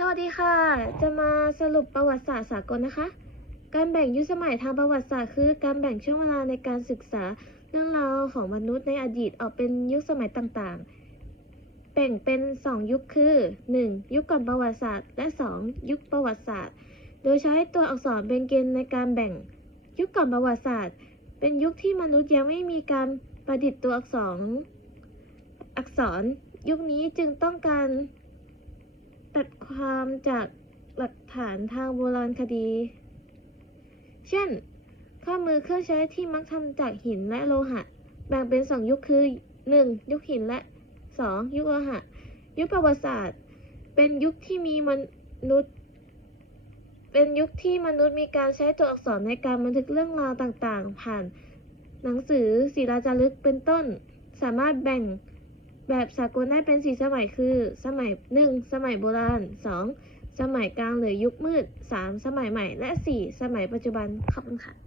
สวัสดีค่ะ จะมาสรุปประวัติศาสตร์สากลนะคะ การแบ่งยุคสมัยทางประวัติศาสตร์คือ การแบ่งช่วงเวลาในการศึกษาเรื่องราวของมนุษย์ในอดีตออกเป็นยุคสมัยต่างๆ แบ่งเป็น 2 ยุคคือ 1. ยุคก่อนประวัติศาสตร์ และ 2. ยุคประวัติศาสตร์ โดยใช้ตัวอักษรเป็นเกณฑ์ในการแบ่ง ยุคก่อนประวัติศาสตร์ เป็นยุคที่มนุษย์ยังไม่มีการประดิษฐ์ตัวอักษร อักษร ยุคนี้จึงต้องการ ตัดความจากหลักฐานทางโบราณคดี เช่น ข้อมือเครื่องใช้ที่มักทำจากหินและโลหะ แบ่งเป็นสองยุคคือ 1. ยุคหินและ 2. ยุคโลหะ ยุคประวัติศาสตร์ เป็นยุคที่มีมนุษย์ เป็นยุคที่มนุษย์มีการใช้ตัวอักษรในการบันทึกเรื่องราวต่างๆ ผ่าน หนังสือศิลาจารึกเป็นต้น สามารถแบ่ง แบบสากลได้เป็นสี่สมัยคือ สมัย 1. สมัยโบราณ 2. สมัยกลางหรือยุคมืด 3. สมัยใหม่ และ 4. สมัยปัจจุบันขอบคุณค่ะ